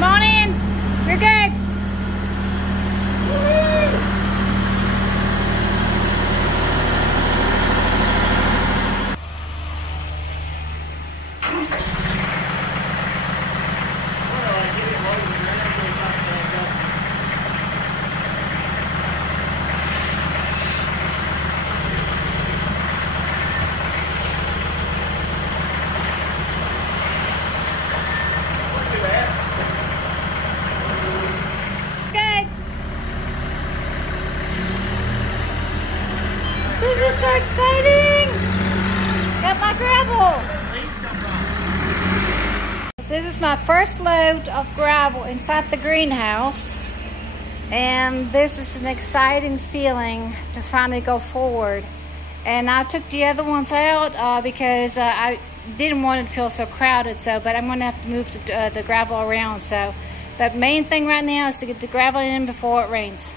Come on in. You're good. This is so exciting! Got my gravel! This is my first load of gravel inside the greenhouse. And this is an exciting feeling to finally go forward. And I took the other ones out because I didn't want it to feel so crowded. But I'm gonna have to move the gravel around. But main thing right now is to get the gravel in before it rains.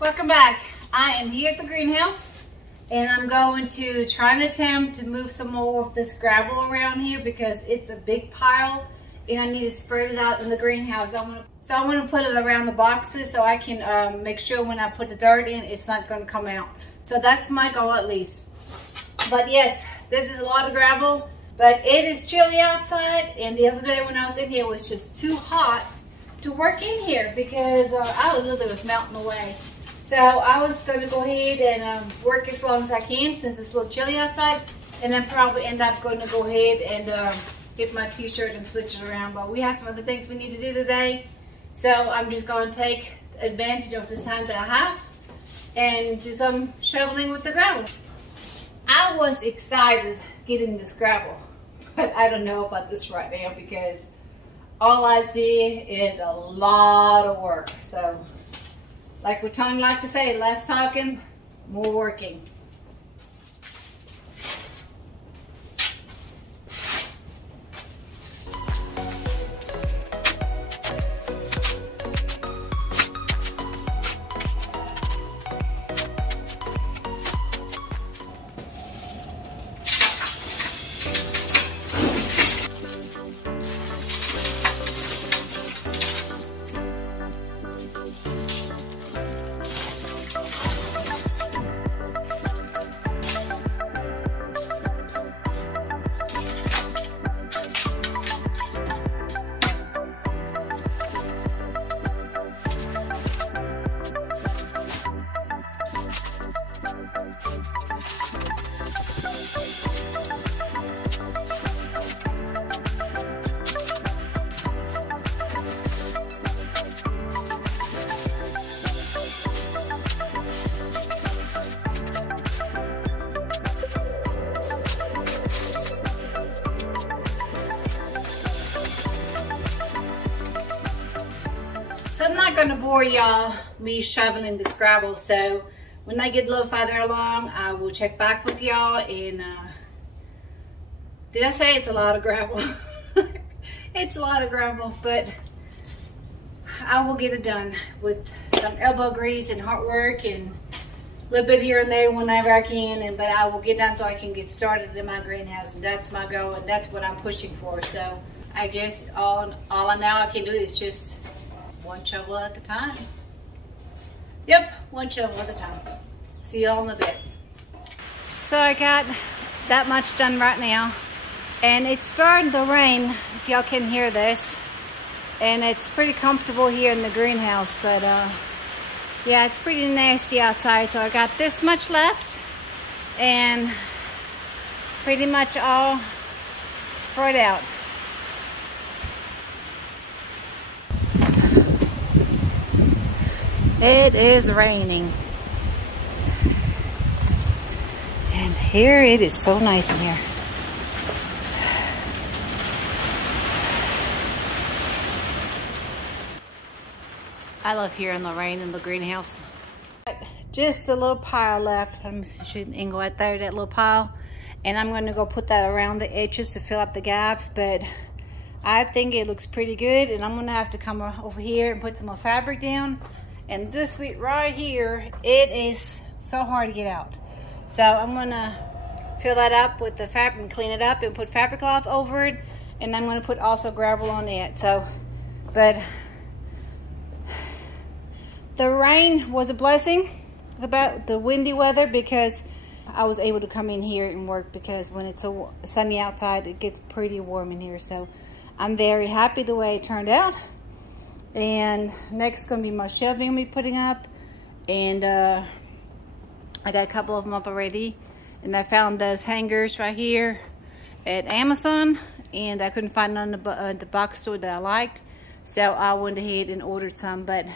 Welcome back. I am here at the greenhouse and I'm going to try and attempt to move some more of this gravel around here because it's a big pile and I need to spread it out in the greenhouse. So I'm going to put it around the boxes so I can make sure when I put the dirt in it's not going to come out. So that's my goal at least. But yes, this is a lot of gravel, but it is chilly outside, and the other day when I was in here it was just too hot to work in here because I was melting away. So I was going to go ahead and work as long as I can since it's a little chilly outside, and then probably end up going to go ahead and get my t-shirt and switch it around. But we have some other things we need to do today, so I'm just going to take advantage of this time that I have and do some shoveling with the gravel. I was excited getting this gravel, but I don't know about this right now because all I see is a lot of work. So like what Tony liked to say, less talking, more working. So I'm not gonna bore y'all me shoveling this gravel, so when I get a little farther along I will check back with y'all and Did I say it's a lot of gravel? It's a lot of gravel, but I will get it done with some elbow grease and hard work and a little bit here and there whenever I can. But I will get done so I can get started in my greenhouse, and that's my goal, and that's what I'm pushing for. So I guess all I now can do is just one shovel at a time. Yep, one shovel at a time. See y'all in a bit. So I got that much done right now, and it's starting to rain, if y'all can hear this, and it's pretty comfortable here in the greenhouse, but yeah, it's pretty nasty outside. So I got this much left and pretty much all spread out. It is raining. And here it is so nice in here. I love here in the rain in the greenhouse. Just a little pile left. I'm shooting angle right there, that little pile. And I'm going to go put that around the edges to fill up the gaps. But I think it looks pretty good. And I'm going to have to come over here and put some more fabric down. And this week right here, it is so hard to get out. So I'm going to fill that up with the fabric and clean it up and put fabric cloth over it. And I'm going to put also gravel on it. So, but the rain was a blessing about the windy weather, because I was able to come in here and work, because when it's so sunny outside, it gets pretty warm in here. So I'm very happy the way it turned out. And next going to be my shelving I'm going to be putting up. And I got a couple of them up already. And I found those hangers right here at Amazon. And I couldn't find none in the box store that I liked. So I went ahead and ordered some. But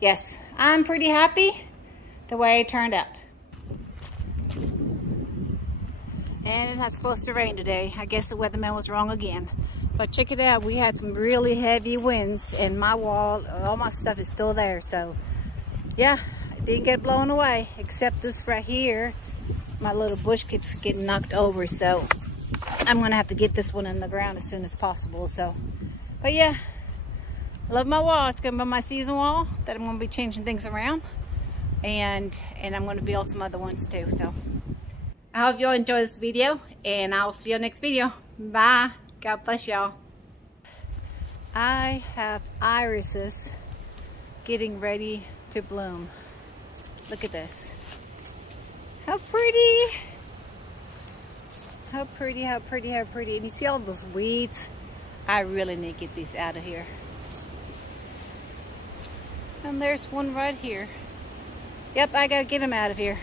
yes, I'm pretty happy the way it turned out. And it was supposed to rain today. I guess the weatherman was wrong again. But check it out, we had some really heavy winds, and my wall, all my stuff is still there. So yeah, it didn't get blown away, except this right here. My little bush keeps getting knocked over, so I'm gonna have to get this one in the ground as soon as possible. So, but yeah, I love my wall. It's gonna be my season wall that I'm gonna be changing things around, and I'm gonna build some other ones too. So I hope y'all enjoy this video, and I'll see you next video. Bye. God bless y'all. I have irises getting ready to bloom. Look at this. How pretty. How pretty, how pretty, how pretty. And you see all those weeds? I really need to get these out of here. And there's one right here. Yep, I gotta get them out of here.